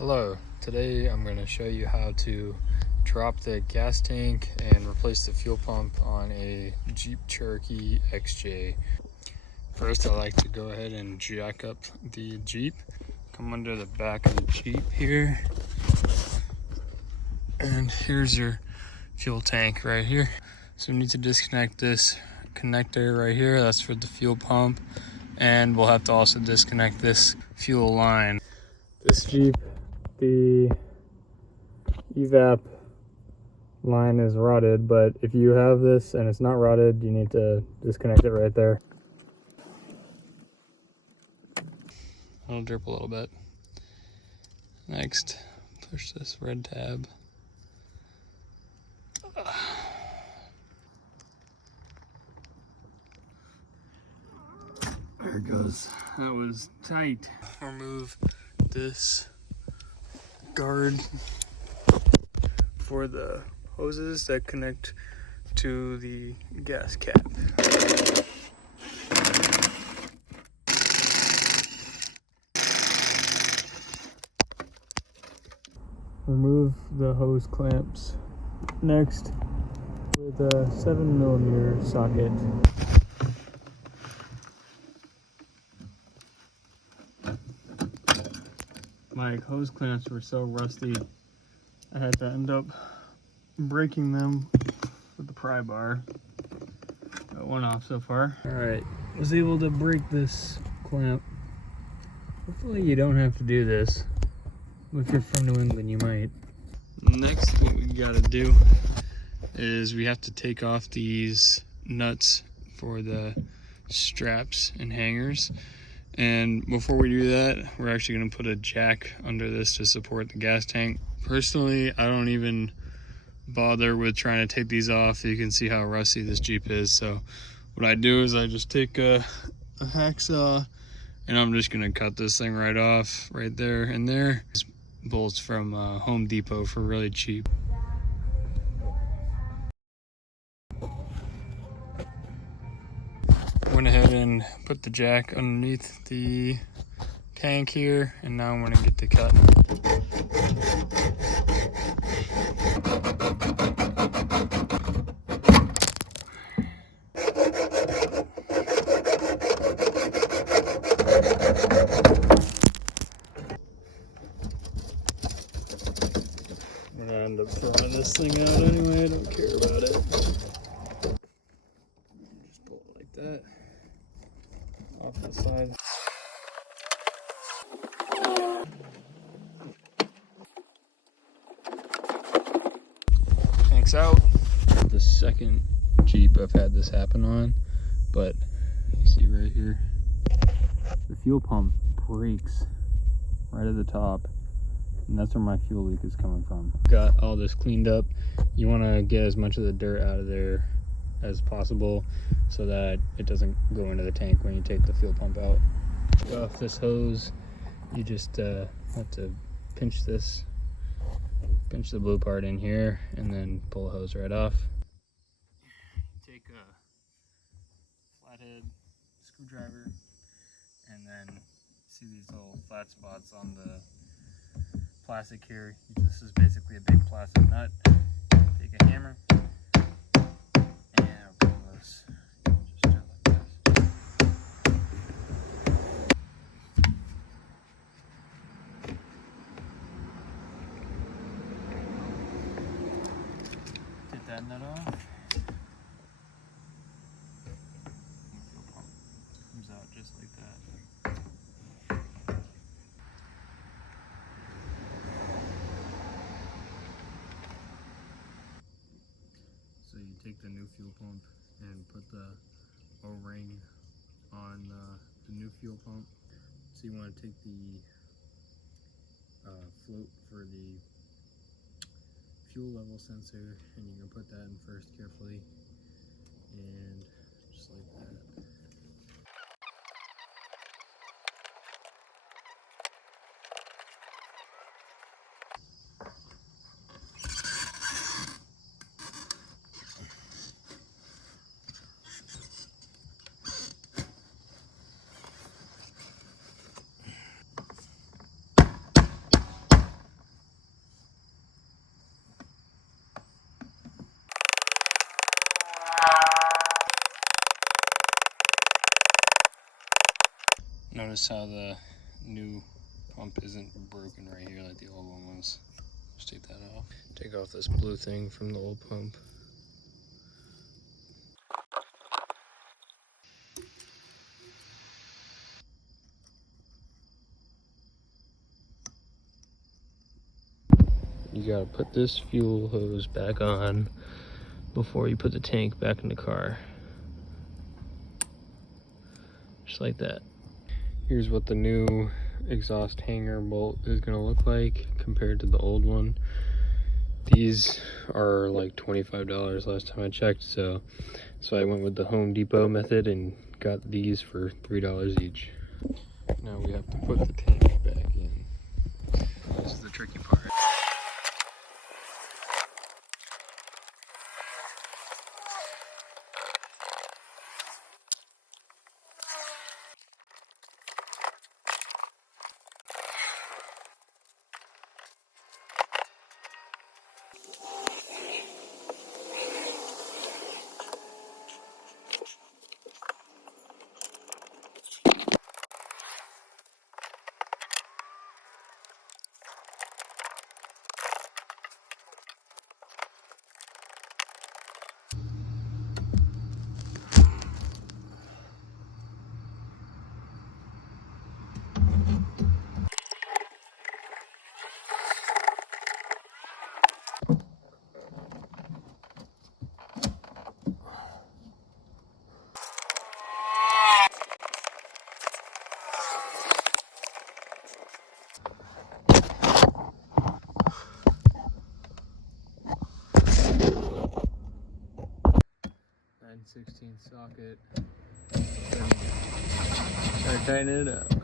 Hello, today I'm going to show you how to drop the gas tank and replace the fuel pump on a Jeep Cherokee XJ. First, I like to go ahead and jack up the Jeep, come under the back of the Jeep here, and here's your fuel tank right here. So we need to disconnect this connector right here, that's for the fuel pump, and we'll have to also disconnect this fuel line. This Jeep, the evap line is rotted, but if you have this and it's not rotted, you need to disconnect it right there. It'll drip a little bit. Next, push this red tab. There it goes. That was tight. Remove this guard for the hoses that connect to the gas cap. Remove the hose clamps next with a 7mm socket. My hose clamps were so rusty, I had to end up breaking them with the pry bar. Got one off so far. Alright, was able to break this clamp. Hopefully you don't have to do this. If you're from New England, you might. Next, what we gotta do is we have to take off these nuts for the straps and hangers. And before we do that, we're actually gonna put a jack under this to support the gas tank. Personally, I don't even bother with trying to take these off. You can see how rusty this Jeep is. So what I do is I just take a hacksaw and I'm just gonna cut this thing right off, right there and there. These bolts from Home Depot for really cheap. Went ahead and put the jack underneath the tank here, and now I'm gonna get to cutting. I'm gonna end up throwing this thing out anyway, I don't care about it. Just pull it like that, off the side. Tank's out. The second Jeep I've had this happen on, but you see right here, the fuel pump breaks right at the top, and that's where my fuel leak is coming from. Got all this cleaned up. You want to get as much of the dirt out of there as possible so that it doesn't go into the tank when you take the fuel pump out. Off this hose, you just have to pinch the blue part in here and then pull the hose right off. Take a flathead screwdriver and then see these little flat spots on the plastic here. This is basically a big plastic nut. Take a hammer and open this. Just do it like this. Get that nut off. The fuel pump comes out just like that. So you take the new fuel pump and put the O-ring on the new fuel pump. So you want to take the float for the fuel level sensor, and you can put that in first carefully, and just like that. Notice how the new pump isn't broken right here like the old one was. Just take that off. Take off this blue thing from the old pump. You gotta put this fuel hose back on before you put the tank back in the car. Just like that. Here's what the new exhaust hanger bolt is gonna look like compared to the old one. These are like $25 last time I checked, so I went with the Home Depot method and got these for $3 each. Now we have to put the tank back in. This is the tricky part. .16 socket. Start tightening it up.